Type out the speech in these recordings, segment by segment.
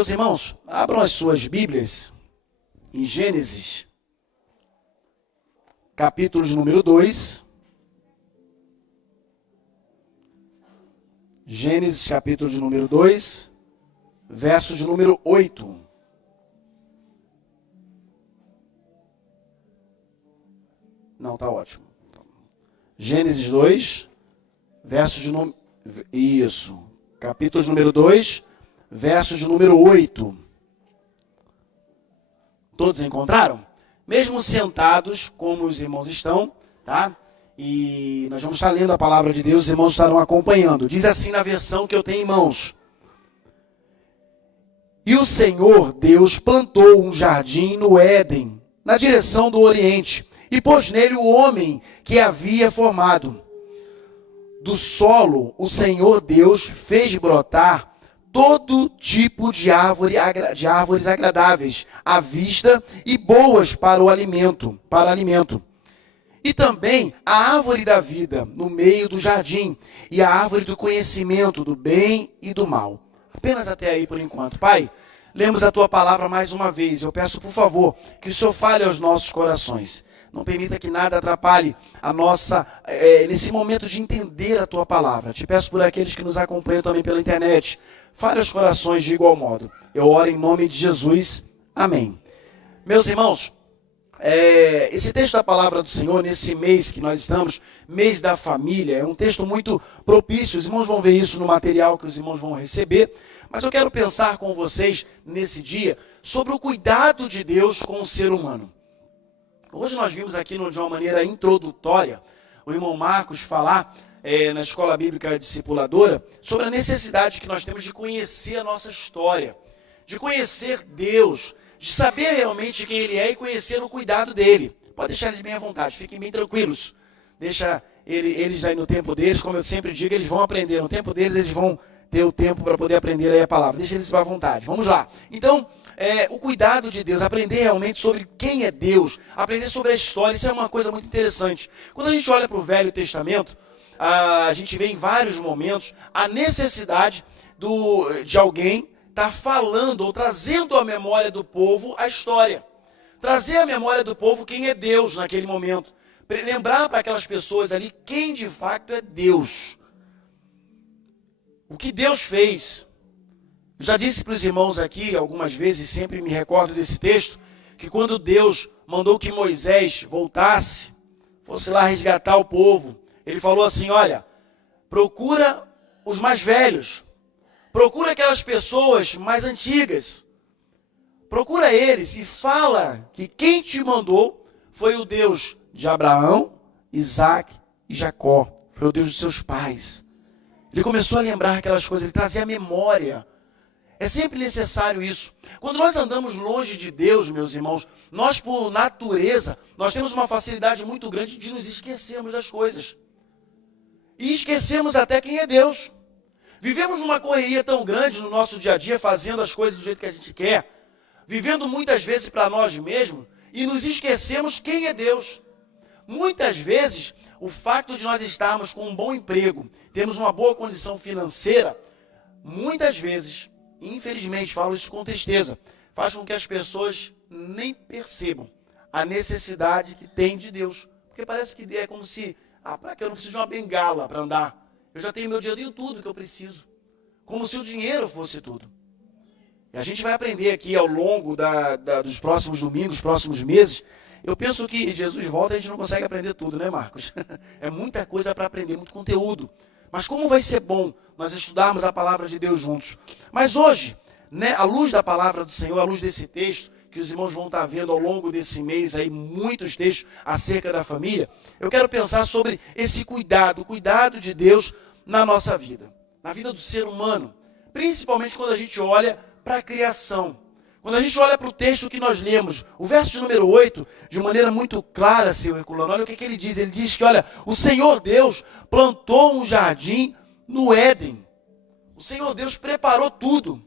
Meus irmãos, abram as suas Bíblias em Gênesis, capítulo de número 2. Gênesis, capítulo de número 2, verso de número 8. Não, tá ótimo. Gênesis 2, verso de número... Isso. Capítulo de número 2, verso de número 8. Todos encontraram? Mesmo sentados, como os irmãos estão, tá? E nós vamos estar lendo a palavra de Deus, os irmãos estarão acompanhando. Diz assim na versão que eu tenho em mãos. E o Senhor Deus plantou um jardim no Éden, na direção do Oriente, e pôs nele o homem que havia formado. Do solo, o Senhor Deus fez brotar todo tipo de árvores agradáveis à vista e boas para o alimento, E também a árvore da vida no meio do jardim e a árvore do conhecimento do bem e do mal. Apenas até aí por enquanto. Pai, lemos a tua palavra mais uma vez. Eu peço, por favor, que o Senhor fale aos nossos corações. Não permita que nada atrapalhe a nossa, nesse momento de entender a tua palavra. Te peço por aqueles que nos acompanham também pela internet. Fale aos corações de igual modo. Eu oro em nome de Jesus. Amém. Meus irmãos, esse texto da palavra do Senhor, nesse mês que nós estamos, mês da família, é um texto muito propício. Os irmãos vão ver isso no material que os irmãos vão receber. Mas eu quero pensar com vocês, nesse dia, sobre o cuidado de Deus com o ser humano. Hoje nós vimos aqui de uma maneira introdutória o irmão Marcos falar na Escola Bíblica Discipuladora sobre a necessidade que nós temos de conhecer a nossa história, de conhecer Deus, de saber realmente quem Ele é e conhecer o cuidado dele. Pode deixar eles bem à vontade, fiquem bem tranquilos. Deixa eles aí no tempo deles, como eu sempre digo, eles vão aprender. No tempo deles eles vão ter o tempo para poder aprender aí a palavra. Deixa eles à vontade. Vamos lá. Então, o cuidado de Deus, aprender realmente sobre quem é Deus, aprender sobre a história, isso é uma coisa muito interessante. Quando a gente olha para o Velho Testamento, a gente vê em vários momentos a necessidade de alguém estar falando ou trazendo à memória do povo a história. Trazer à memória do povo quem é Deus naquele momento. Lembrar para aquelas pessoas ali quem de fato é Deus. O que Deus fez. Eu já disse para os irmãos aqui algumas vezes, sempre me recordo desse texto, que quando Deus mandou que Moisés voltasse, fosse lá resgatar o povo, ele falou assim, olha, procura os mais velhos, procura aquelas pessoas mais antigas, procura eles e fala que quem te mandou foi o Deus de Abraão, Isaac e Jacó, foi o Deus dos seus pais. Ele começou a lembrar aquelas coisas, ele trazia a memória. É sempre necessário isso. Quando nós andamos longe de Deus, meus irmãos, nós por natureza, nós temos uma facilidade muito grande de nos esquecermos das coisas. E esquecemos até quem é Deus. Vivemos numa correria tão grande no nosso dia a dia, fazendo as coisas do jeito que a gente quer, vivendo muitas vezes para nós mesmos, e nos esquecemos quem é Deus. Muitas vezes, o fato de nós estarmos com um bom emprego, termos uma boa condição financeira, muitas vezes, infelizmente, falo isso com tristeza, faz com que as pessoas nem percebam a necessidade que tem de Deus. Porque parece que é como se, para que eu não preciso de uma bengala para andar? Eu já tenho meu dinheiro, tudo que eu preciso. Como se o dinheiro fosse tudo. E a gente vai aprender aqui ao longo dos próximos domingos, próximos meses. Eu penso que Jesus volta e a gente não consegue aprender tudo, né, Marcos? É muita coisa para aprender, muito conteúdo. Mas como vai ser bom nós estudarmos a palavra de Deus juntos? Mas hoje, né, à luz da palavra do Senhor, à luz desse texto, que os irmãos vão estar vendo ao longo desse mês aí, muitos textos acerca da família, eu quero pensar sobre esse cuidado, o cuidado de Deus na nossa vida, na vida do ser humano, principalmente quando a gente olha para a criação. Quando a gente olha para o texto que nós lemos, o verso de número 8, de maneira muito clara, seu Herculano, olha o que ele diz. Ele diz que, olha, o Senhor Deus plantou um jardim no Éden. O Senhor Deus preparou tudo.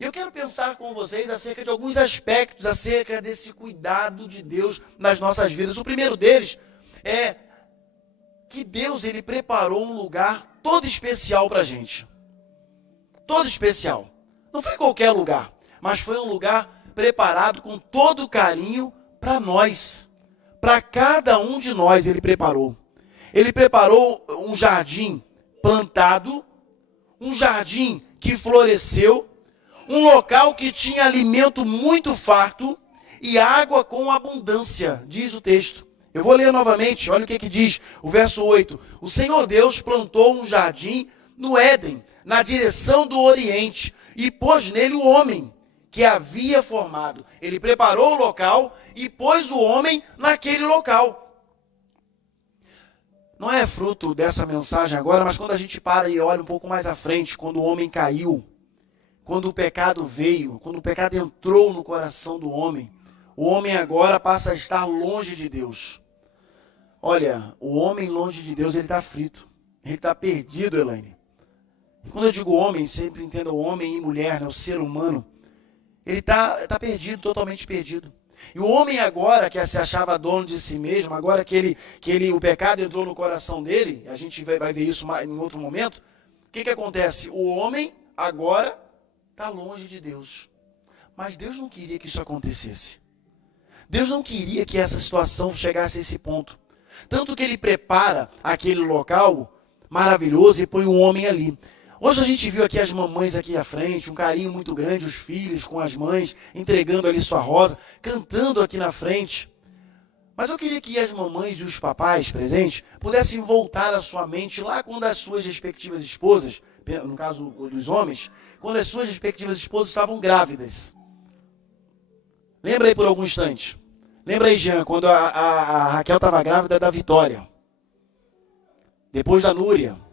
E eu quero pensar com vocês acerca de alguns aspectos, acerca desse cuidado de Deus nas nossas vidas. O primeiro deles é que Deus, ele preparou um lugar todo especial para a gente. Todo especial. Não foi qualquer lugar, mas foi um lugar preparado com todo carinho para nós. Para cada um de nós ele preparou. Ele preparou um jardim plantado, um jardim que floresceu, um local que tinha alimento muito farto e água com abundância, diz o texto. Eu vou ler novamente, olha o que diz o verso 8. O Senhor Deus plantou um jardim no Éden, na direção do Oriente, e pôs nele o homem que havia formado. Ele preparou o local e pôs o homem naquele local. Não é fruto dessa mensagem agora, mas quando a gente para e olha um pouco mais à frente, quando o homem caiu, quando o pecado veio, quando o pecado entrou no coração do homem, o homem agora passa a estar longe de Deus. Olha, o homem longe de Deus, ele está frito. Ele está perdido, Elaine. E quando eu digo homem, sempre entenda o homem e mulher, né, o ser humano. Ele está perdido, totalmente perdido. E o homem agora, que se achava dono de si mesmo, agora que o pecado entrou no coração dele, a gente vai ver isso em outro momento, o que acontece? O homem agora está longe de Deus. Mas Deus não queria que isso acontecesse. Deus não queria que essa situação chegasse a esse ponto. Tanto que ele prepara aquele local maravilhoso e põe o homem ali. Hoje a gente viu aqui as mamães aqui à frente, um carinho muito grande, os filhos com as mães, entregando ali sua rosa, cantando aqui na frente. Mas eu queria que as mamães e os papais presentes pudessem voltar a sua mente lá quando as suas respectivas esposas, no caso dos homens, quando as suas respectivas esposas estavam grávidas. Lembra aí por algum instante. Lembra aí, Jean, quando a Raquel estava grávida da Vitória. Depois da Núria.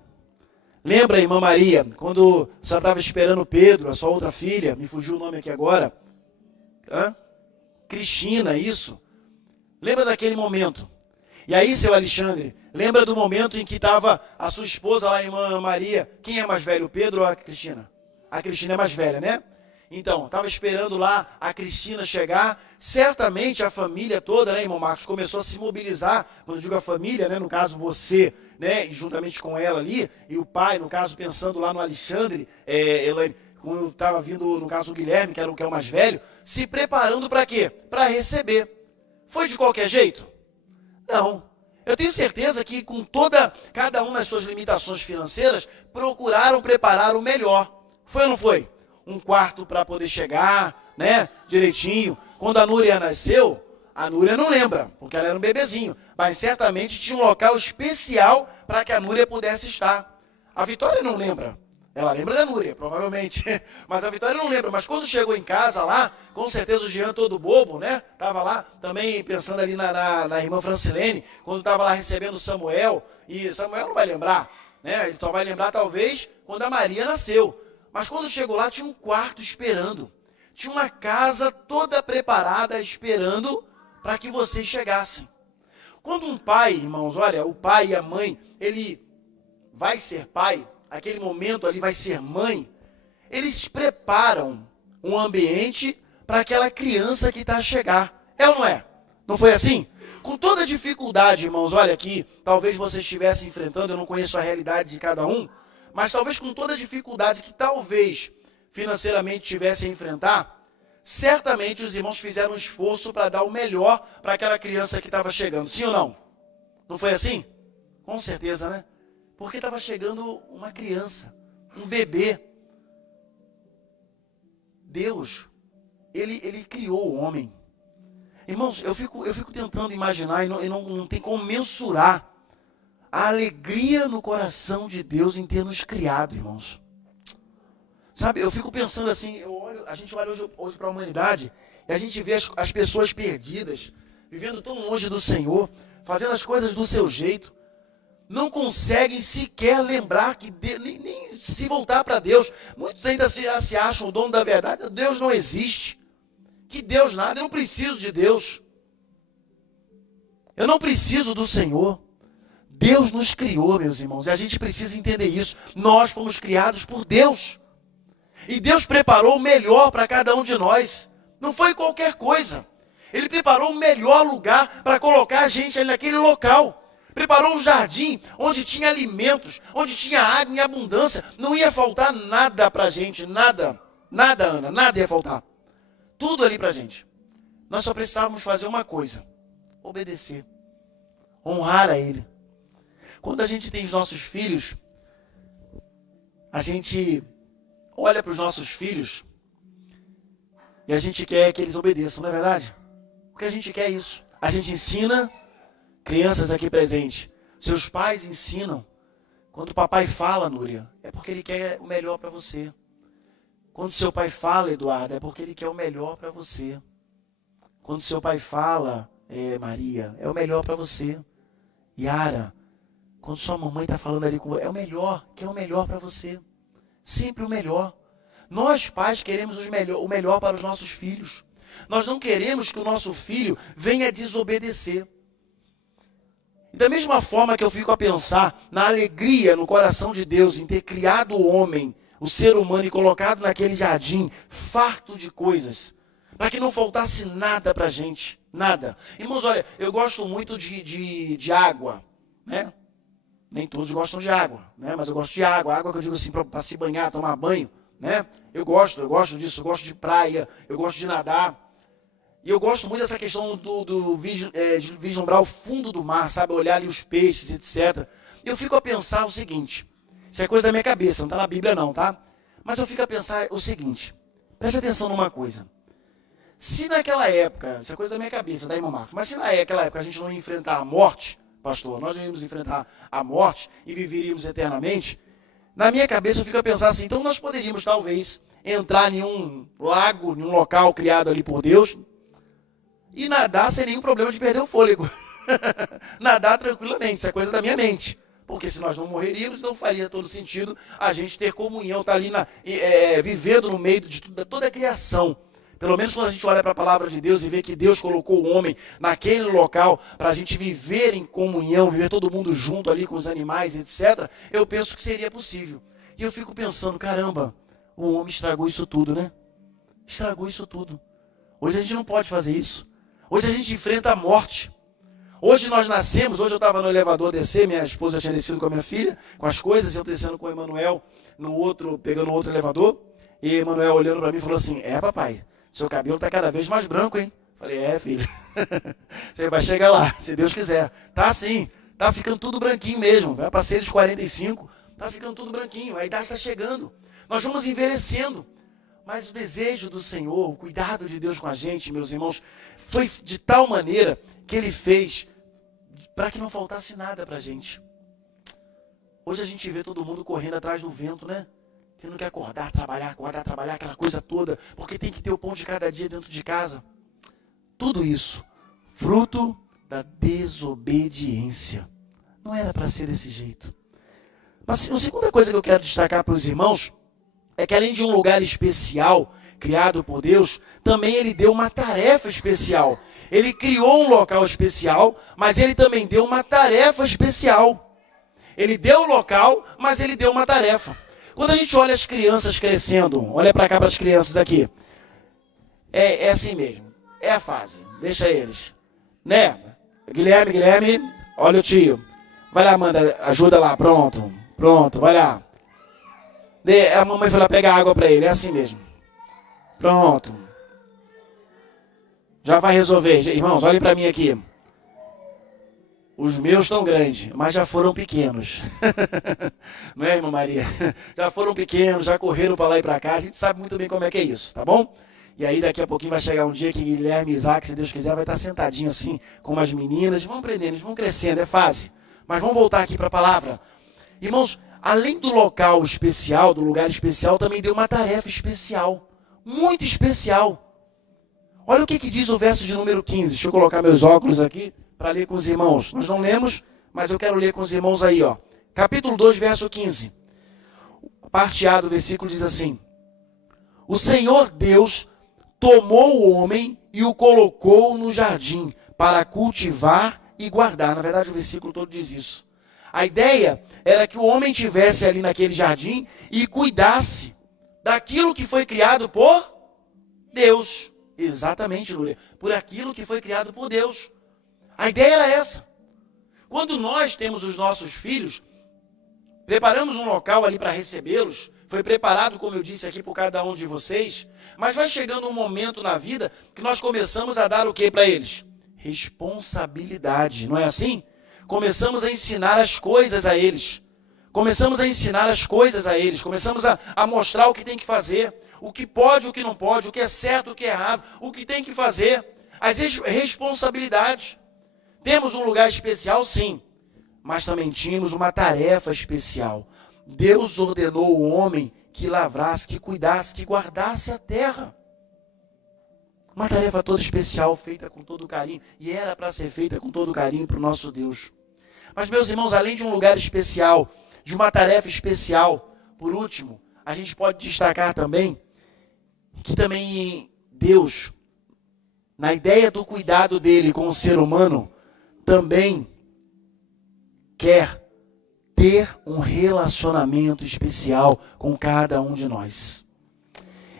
Lembra, irmã Maria, quando a senhora estava esperando Pedro, a sua outra filha, me fugiu o nome aqui agora. Cristina, isso. Lembra daquele momento. E aí, seu Alexandre, lembra do momento em que estava a sua esposa lá, a irmã Maria. Quem é mais velho, o Pedro ou a Cristina? A Cristina é mais velha, né? Então, estava esperando lá a Cristina chegar. Certamente a família toda, né, irmão Marcos, começou a se mobilizar. Quando eu digo a família, né, no caso você, né, juntamente com ela ali, e o pai, no caso, pensando lá no Alexandre, Elaine, quando estava vindo, no caso, o Guilherme, que é o mais velho, se preparando para quê? Para receber. Foi de qualquer jeito? Não. Eu tenho certeza que cada um nas suas limitações financeiras, procuraram preparar o melhor. Foi ou não foi? Um quarto para poder chegar, né, direitinho. Quando a Núria nasceu, a Núria não lembra, porque ela era um bebezinho, mas certamente tinha um local especial para que a Núria pudesse estar. A Vitória não lembra. Ela lembra da Núria, provavelmente, mas a Vitória não lembra. Mas quando chegou em casa lá, com certeza o Jean todo bobo, né? Estava lá também pensando ali na irmã Francilene, quando estava lá recebendo Samuel, e Samuel não vai lembrar, né? Ele só vai lembrar talvez quando a Maria nasceu. Mas quando chegou lá, tinha um quarto esperando. Tinha uma casa toda preparada esperando para que vocês chegassem. Quando um pai, irmãos, olha, o pai e a mãe, ele vai ser pai, aquele momento ali vai ser mãe, eles preparam um ambiente para aquela criança que está a chegar. É ou não é? Não foi assim? Com toda dificuldade, irmãos, olha aqui, talvez vocês estivessem enfrentando, eu não conheço a realidade de cada um, mas talvez com toda a dificuldade que talvez financeiramente tivessem a enfrentar, certamente os irmãos fizeram um esforço para dar o melhor para aquela criança que estava chegando. Sim ou não? Não foi assim? Com certeza, né? Porque estava chegando uma criança, um bebê. Deus, ele criou o homem. Irmãos, eu fico tentando imaginar e não tem como mensurar a alegria no coração de Deus em ter nos criado, irmãos. Sabe, eu fico pensando assim, a gente olha hoje para a humanidade e a gente vê as pessoas perdidas, vivendo tão longe do Senhor, fazendo as coisas do seu jeito, não conseguem sequer lembrar que nem se voltar para Deus. Muitos ainda se acham o dono da verdade. Deus não existe. Que Deus nada, eu não preciso de Deus. Eu não preciso do Senhor. Deus nos criou, meus irmãos, e a gente precisa entender isso. Nós fomos criados por Deus. E Deus preparou o melhor para cada um de nós. Não foi qualquer coisa. Ele preparou o melhor lugar para colocar a gente ali naquele local. Preparou um jardim onde tinha alimentos, onde tinha água em abundância. Não ia faltar nada para a gente, nada. Nada, Ana, nada ia faltar. Tudo ali pra gente. Nós só precisávamos fazer uma coisa: obedecer, honrar a Ele. Quando a gente tem os nossos filhos, a gente olha para os nossos filhos e a gente quer que eles obedeçam, não é verdade? Porque a gente quer isso. A gente ensina, crianças aqui presentes, seus pais ensinam. Quando o papai fala, Núria, é porque ele quer o melhor para você. Quando seu pai fala, Eduardo, é porque ele quer o melhor para você. Quando seu pai fala, Maria, é o melhor para você. Yara, quando sua mamãe está falando ali com você, é o melhor, quer o melhor para você. Sempre o melhor. Nós, pais, queremos o melhor para os nossos filhos. Nós não queremos que o nosso filho venha desobedecer. E da mesma forma que eu fico a pensar na alegria no coração de Deus em ter criado o homem, o ser humano, e colocado naquele jardim farto de coisas, para que não faltasse nada para a gente, nada. Irmãos, olha, eu gosto muito de água, né? Nem todos gostam de água, né? Mas eu gosto de água, água que eu digo assim, para se banhar, tomar banho, né? Eu gosto disso, eu gosto de praia, eu gosto de nadar. E eu gosto muito dessa questão de vislumbrar o fundo do mar, sabe? Olhar ali os peixes, etc. Eu fico a pensar o seguinte, isso é coisa da minha cabeça, não está na Bíblia não, tá? Mas eu fico a pensar o seguinte, preste atenção numa coisa. Se naquela época, isso é coisa da minha cabeça, da irmã Marcos, mas se naquela época a gente não ia enfrentar a morte, pastor, nós iríamos enfrentar a morte e viveríamos eternamente, na minha cabeça eu fico a pensar assim, então nós poderíamos talvez entrar em um lago, em um local criado ali por Deus, e nadar sem nenhum problema de perder o fôlego. Nadar tranquilamente, isso é coisa da minha mente. Porque se nós não morreríamos, não faria todo sentido a gente ter comunhão, estar ali vivendo no meio de toda a criação. Pelo menos quando a gente olha para a palavra de Deus e vê que Deus colocou o homem naquele local para a gente viver em comunhão, viver todo mundo junto ali com os animais, etc., eu penso que seria possível. E eu fico pensando, caramba, o homem estragou isso tudo, né? Estragou isso tudo. Hoje a gente não pode fazer isso. Hoje a gente enfrenta a morte. Hoje nós nascemos, hoje eu estava no elevador descer, minha esposa já tinha descido com a minha filha, com as coisas, eu descendo com o Emanuel, pegando outro elevador, e Emanuel olhando para mim e falou assim, papai, seu cabelo está cada vez mais branco, hein? Falei, filho, você vai chegar lá, se Deus quiser. Tá sim, tá ficando tudo branquinho mesmo, vai passar dos 45, tá ficando tudo branquinho, a idade está chegando, nós vamos envelhecendo. Mas o desejo do Senhor, o cuidado de Deus com a gente, meus irmãos, foi de tal maneira que Ele fez para que não faltasse nada para a gente. Hoje a gente vê todo mundo correndo atrás do vento, né? Tendo que acordar, trabalhar, aquela coisa toda, porque tem que ter o pão de cada dia dentro de casa. Tudo isso, fruto da desobediência. Não era para ser desse jeito. Mas a segunda coisa que eu quero destacar para os irmãos é que além de um lugar especial criado por Deus, também Ele deu uma tarefa especial. Ele criou um local especial, mas Ele também deu uma tarefa especial. Ele deu o local, mas Ele deu uma tarefa. Quando a gente olha as crianças crescendo, olha para cá para as crianças aqui, é assim mesmo, é a fase, deixa eles. Né? Guilherme, olha o tio. Vai lá, Amanda, ajuda lá, pronto, vai lá. A mamãe foi lá pegar água para ele, é assim mesmo. Pronto. Já vai resolver. Irmãos, olhem para mim aqui. Os meus estão grandes, mas já foram pequenos. Não é, irmã Maria? Já foram pequenos, já correram para lá e para cá. A gente sabe muito bem como é que é isso, tá bom? E aí daqui a pouquinho vai chegar um dia que Guilherme e Isaac, se Deus quiser, vai estar sentadinho assim com as meninas. Vão aprendendo, eles vão crescendo, é fácil. Mas vamos voltar aqui para a palavra. Irmãos, além do local especial, do lugar especial, também deu uma tarefa especial. Muito especial. Olha o que diz o verso de número 15. Deixa eu colocar meus óculos aqui para ler com os irmãos. Nós não lemos, mas eu quero ler com os irmãos aí, ó. Capítulo 2, verso 15. Parte A do versículo diz assim: O Senhor Deus tomou o homem e o colocou no jardim para cultivar e guardar. Na verdade, o versículo todo diz isso. A ideia era que o homem estivesse ali naquele jardim e cuidasse daquilo que foi criado por Deus. Exatamente, Lúria. Por aquilo que foi criado por Deus. A ideia era essa. Quando nós temos os nossos filhos, preparamos um local ali para recebê-los, foi preparado, como eu disse aqui, por cada um de vocês, mas vai chegando um momento na vida que nós começamos a dar o que para eles? Responsabilidade, não é assim? Começamos a ensinar as coisas a eles. Começamos a ensinar as coisas a eles. Começamos a mostrar o que tem que fazer. O que pode, o que não pode. O que é certo, o que é errado. O que tem que fazer. As responsabilidades. Temos um lugar especial, sim. Mas também tínhamos uma tarefa especial. Deus ordenou o homem que lavrasse, que cuidasse, que guardasse a terra. Uma tarefa toda especial, feita com todo carinho. E era para ser feita com todo carinho para o nosso Deus. Mas, meus irmãos, além de um lugar especial, de uma tarefa especial, por último, a gente pode destacar também que também Deus, na ideia do cuidado dele com o ser humano, também quer ter um relacionamento especial com cada um de nós.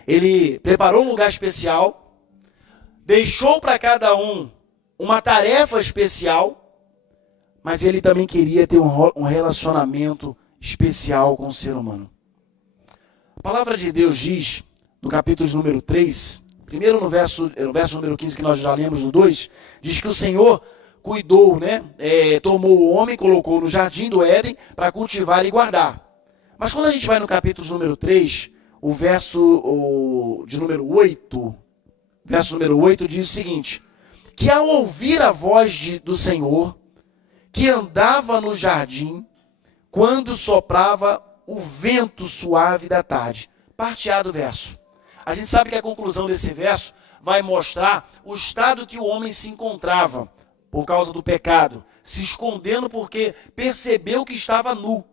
Ele preparou um lugar especial, deixou para cada um uma tarefa especial, mas ele também queria ter um relacionamento especial com o ser humano. A palavra de Deus diz, no capítulo número 3, primeiro no verso número 15, que nós já lemos no 2, diz que o Senhor cuidou, tomou o homem, colocou no jardim do Éden para cultivar e guardar. Mas quando a gente vai no capítulo número 3, o verso de número 8, verso número 8 diz o seguinte, que ao ouvir a voz do Senhor, que andava no jardim, quando soprava o vento suave da tarde. Parte A do verso. A gente sabe que a conclusão desse verso vai mostrar o estado que o homem se encontrava por causa do pecado, se escondendo porque percebeu que estava nu.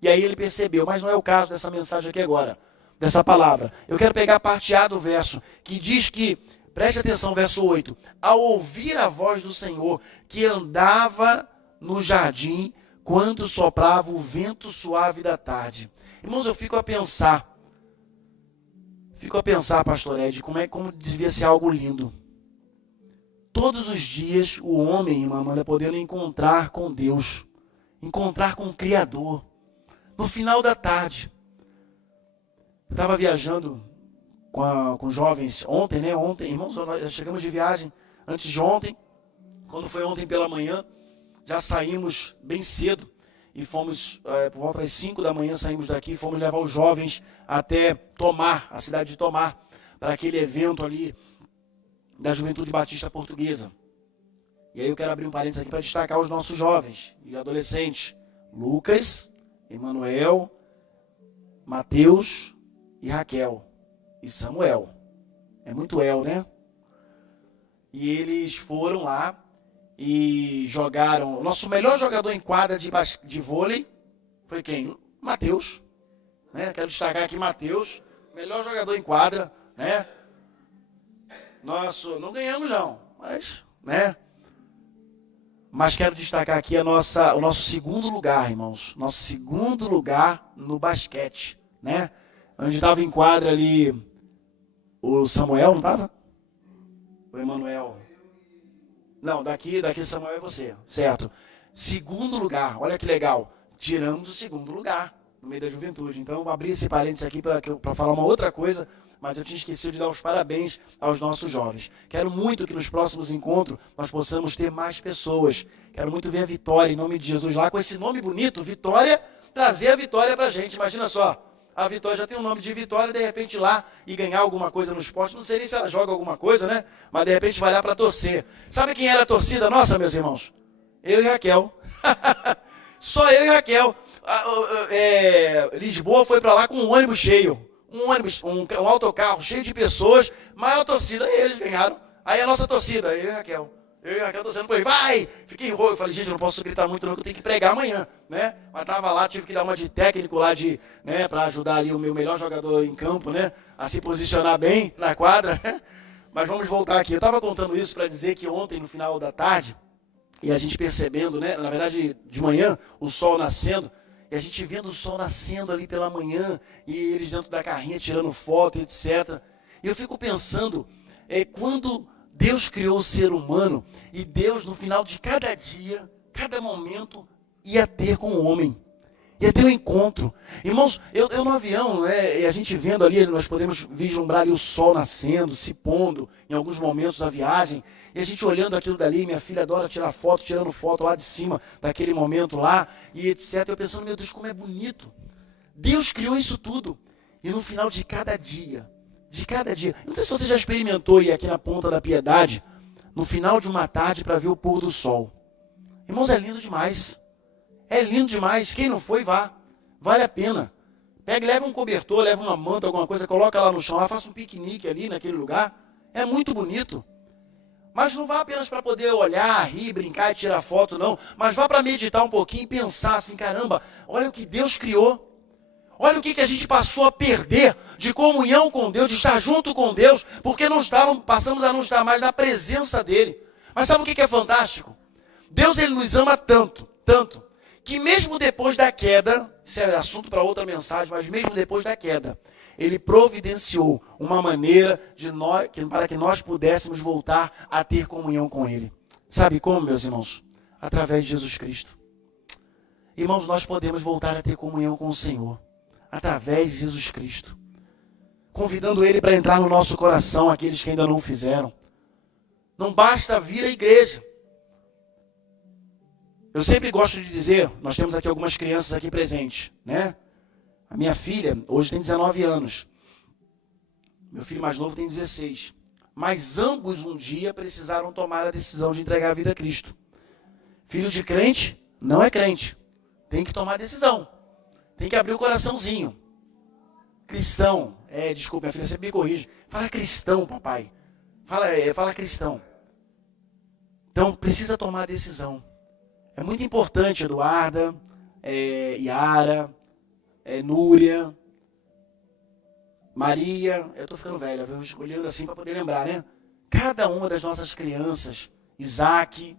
E aí ele percebeu, mas não é o caso dessa mensagem aqui agora, dessa palavra. Eu quero pegar a parte A do verso, que diz que, preste atenção, verso 8, ao ouvir a voz do Senhor, que andava no jardim, quando soprava o vento suave da tarde. Irmãos, eu fico a pensar, pastor Ed, como devia ser algo lindo. Todos os dias o homem, irmã Amanda, podendo encontrar com Deus, encontrar com o Criador, no final da tarde. Eu estava viajando com jovens ontem, irmãos, nós chegamos de viagem antes de ontem, quando foi ontem pela manhã, já saímos bem cedo e fomos, por volta das 5 da manhã, saímos daqui e fomos levar os jovens até Tomar, a cidade de Tomar, para aquele evento ali da Juventude Batista Portuguesa. E aí eu quero abrir um parênteses aqui para destacar os nossos jovens e adolescentes. Lucas, Emanuel, Mateus e Raquel e Samuel. É muito El, né? E eles foram lá e jogaram. O nosso melhor jogador em quadra de vôlei foi quem? Mateus. Né? Quero destacar aqui Mateus, melhor jogador em quadra, né? Não ganhamos não, mas, né? Mas quero destacar aqui o nosso segundo lugar, irmãos. Nosso segundo lugar no basquete, né? Onde estava em quadra ali o Samuel, não estava? O Emanuel. Não, daqui Samuel é você, certo? Segundo lugar, olha que legal. Tiramos o segundo lugar no meio da juventude. Então, eu vou abrir esse parênteses aqui para falar uma outra coisa, mas eu tinha esquecido de dar os parabéns aos nossos jovens. Quero muito que nos próximos encontros nós possamos ter mais pessoas. Quero muito ver a Vitória, em nome de Jesus, lá com esse nome bonito, Vitória, trazer a vitória para a gente. Imagina só, a Vitória já tem o nome de Vitória, de repente ir lá e ganhar alguma coisa no esporte. Não sei nem se ela joga alguma coisa, né? Mas de repente vai lá para torcer. Sabe quem era a torcida nossa, meus irmãos? Eu e Raquel. Só eu e Raquel. Lisboa foi para lá com um ônibus cheio. Um autocarro cheio de pessoas, maior torcida, e eles ganharam. Aí a nossa torcida, eu e Raquel torcendo por ele, vai! Fiquei rouco, eu falei, gente, eu não posso gritar muito não, que eu tenho que pregar amanhã, né? Mas tava lá, tive que dar uma de técnico lá, né, para ajudar ali o meu melhor jogador em campo, né, a se posicionar bem na quadra, né? Mas vamos voltar aqui. Eu estava contando isso para dizer que ontem, no final da tarde, e a gente percebendo, né, na verdade, de manhã, o sol nascendo, e a gente vendo o sol nascendo ali pela manhã, e eles dentro da carrinha tirando foto, etc. E eu fico pensando, quando Deus criou o ser humano, e Deus, no final de cada dia, cada momento, ia ter com o homem. Ia ter um encontro. Irmãos, eu no avião, né, e a gente vendo ali, nós podemos vislumbrar ali o sol nascendo, se pondo, em alguns momentos da viagem, e a gente olhando aquilo dali, minha filha adora tirar foto, tirando foto lá de cima, daquele momento lá, e etc. Eu pensando, meu Deus, como é bonito. Deus criou isso tudo. E no final de cada dia, não sei se você já experimentou ir aqui na Ponta da Piedade, no final de uma tarde para ver o pôr do sol. Irmãos, é lindo demais. É lindo demais. Quem não foi, vá. Vale a pena. Pega, leva um cobertor, leva uma manta, alguma coisa, coloca lá no chão, lá, faça um piquenique ali naquele lugar. É muito bonito. Mas não vá apenas para poder olhar, rir, brincar e tirar foto, não. Mas vá para meditar um pouquinho e pensar assim, caramba, olha o que Deus criou. Olha o que a gente passou a perder de comunhão com Deus, de estar junto com Deus, porque passamos a não estar mais na presença dEle. Mas sabe o que é fantástico? Deus, Ele nos ama tanto, tanto, que mesmo depois da queda, isso é assunto para outra mensagem, mas mesmo depois da queda, Ele providenciou uma maneira para que nós pudéssemos voltar a ter comunhão com Ele. Sabe como, meus irmãos? Através de Jesus Cristo. Irmãos, nós podemos voltar a ter comunhão com o Senhor, através de Jesus Cristo. Convidando Ele para entrar no nosso coração, aqueles que ainda não o fizeram. Não basta vir à igreja. Eu sempre gosto de dizer, nós temos aqui algumas crianças aqui presentes, né? A minha filha hoje tem 19 anos. Meu filho mais novo tem 16. Mas ambos um dia precisaram tomar a decisão de entregar a vida a Cristo. Filho de crente não é crente. Tem que tomar a decisão. Tem que abrir o coraçãozinho. Cristão. Desculpa, minha filha sempre me corrige. Fala cristão, papai. Fala cristão. Então, precisa tomar a decisão. É muito importante, Eduarda, Yara, Núria, Maria. Eu estou ficando velha, olhando assim para poder lembrar, né? Cada uma das nossas crianças, Isaac,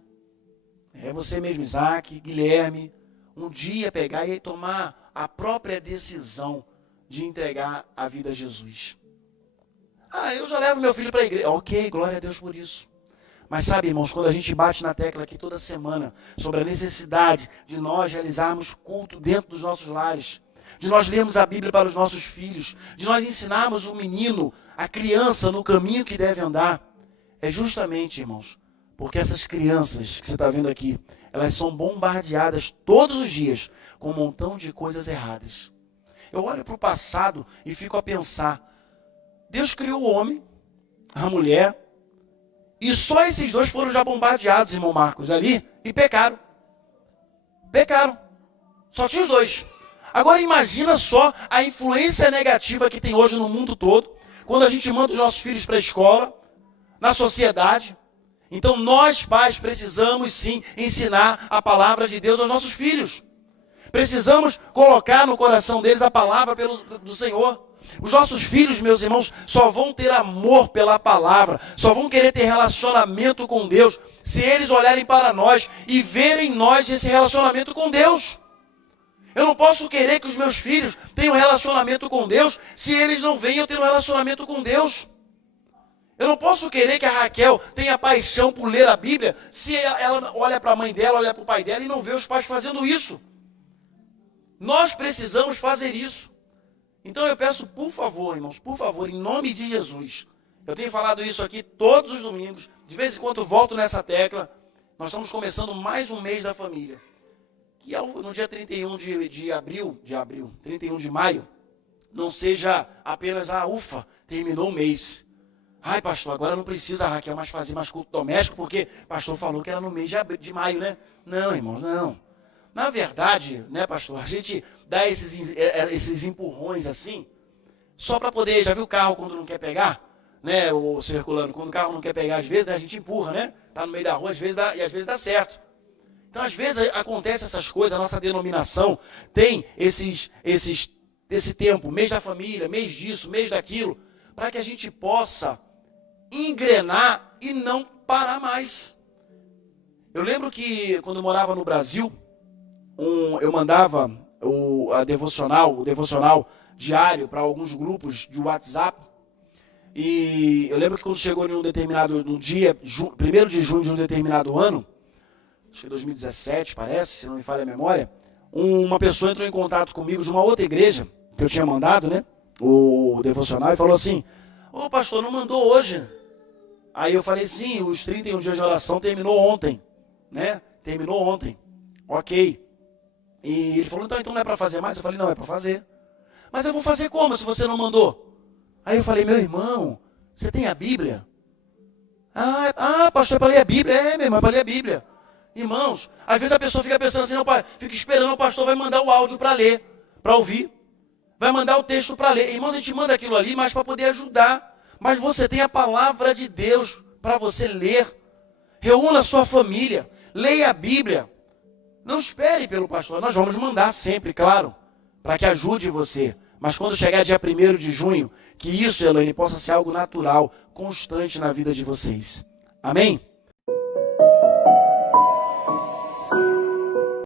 você mesmo, Isaac, Guilherme, um dia pegar e tomar a própria decisão de entregar a vida a Jesus. Eu já levo meu filho para a igreja. Ok, glória a Deus por isso. Mas sabe, irmãos, quando a gente bate na tecla aqui toda semana sobre a necessidade de nós realizarmos culto dentro dos nossos lares, de nós lermos a Bíblia para os nossos filhos, de nós ensinarmos o menino, a criança, no caminho que deve andar, é justamente, irmãos, porque essas crianças que você está vendo aqui, elas são bombardeadas todos os dias com um montão de coisas erradas. Eu olho para o passado e fico a pensar, Deus criou o homem, a mulher, e só esses dois foram já bombardeados, irmão Marcos, ali, e pecaram. Pecaram. Só tinha os dois. Agora imagina só a influência negativa que tem hoje no mundo todo, quando a gente manda os nossos filhos para a escola, na sociedade. Então nós, pais, precisamos sim ensinar a palavra de Deus aos nossos filhos. Precisamos colocar no coração deles a palavra do Senhor. Os nossos filhos, meus irmãos, só vão ter amor pela palavra, só vão querer ter relacionamento com Deus, se eles olharem para nós e verem em nós esse relacionamento com Deus. Eu não posso querer que os meus filhos tenham relacionamento com Deus, se eles não venham ter um relacionamento com Deus. Eu não posso querer que a Raquel tenha paixão por ler a Bíblia, se ela olha para a mãe dela, olha para o pai dela e não vê os pais fazendo isso. Nós precisamos fazer isso. Então eu peço, por favor, irmãos, por favor, em nome de Jesus. Eu tenho falado isso aqui todos os domingos. De vez em quando eu volto nessa tecla. Nós estamos começando mais um mês da família. Que no dia 31 31 de maio, não seja apenas, ufa, terminou o mês. Ai, pastor, agora não precisa a Raquel mais fazer mais culto doméstico, porque o pastor falou que era no mês de maio, né? Não, irmãos, não. Na verdade, né, pastor, a gente dá esses empurrões assim, só para poder, já viu o carro quando não quer pegar? Né, o circulando, quando o carro não quer pegar, às vezes, né, a gente empurra, né? Tá no meio da rua, às vezes dá certo. Então, às vezes, acontece essas coisas, a nossa denominação tem esse tempo, mês da família, mês disso, mês daquilo, para que a gente possa engrenar e não parar mais. Eu lembro que, quando eu morava no Brasil, eu mandava o devocional diário para alguns grupos de WhatsApp. E eu lembro que quando chegou no dia 1º de junho de um determinado ano, acho que 2017, parece, se não me falha a memória, uma pessoa entrou em contato comigo de uma outra igreja, que eu tinha mandado, né? O devocional, e falou assim: ô pastor, não mandou hoje? Aí eu falei: sim, os 31 dias de oração terminou ontem, né? Terminou ontem. Ok. E ele falou: então não é para fazer mais? Eu falei: não, é para fazer. Mas eu vou fazer como se você não mandou? Aí eu falei: meu irmão, você tem a Bíblia? Pastor, é para ler a Bíblia? É, meu irmão, é para ler a Bíblia. Irmãos, às vezes a pessoa fica pensando assim: não, pai, fica esperando, o pastor vai mandar o áudio para ler, para ouvir. Vai mandar o texto para ler. Irmãos, a gente manda aquilo ali, mas para poder ajudar. Mas você tem a palavra de Deus para você ler. Reúna a sua família, leia a Bíblia. Não espere pelo pastor, nós vamos mandar sempre, claro, para que ajude você. Mas quando chegar dia 1º de junho, que isso, Elaine, possa ser algo natural, constante na vida de vocês. Amém?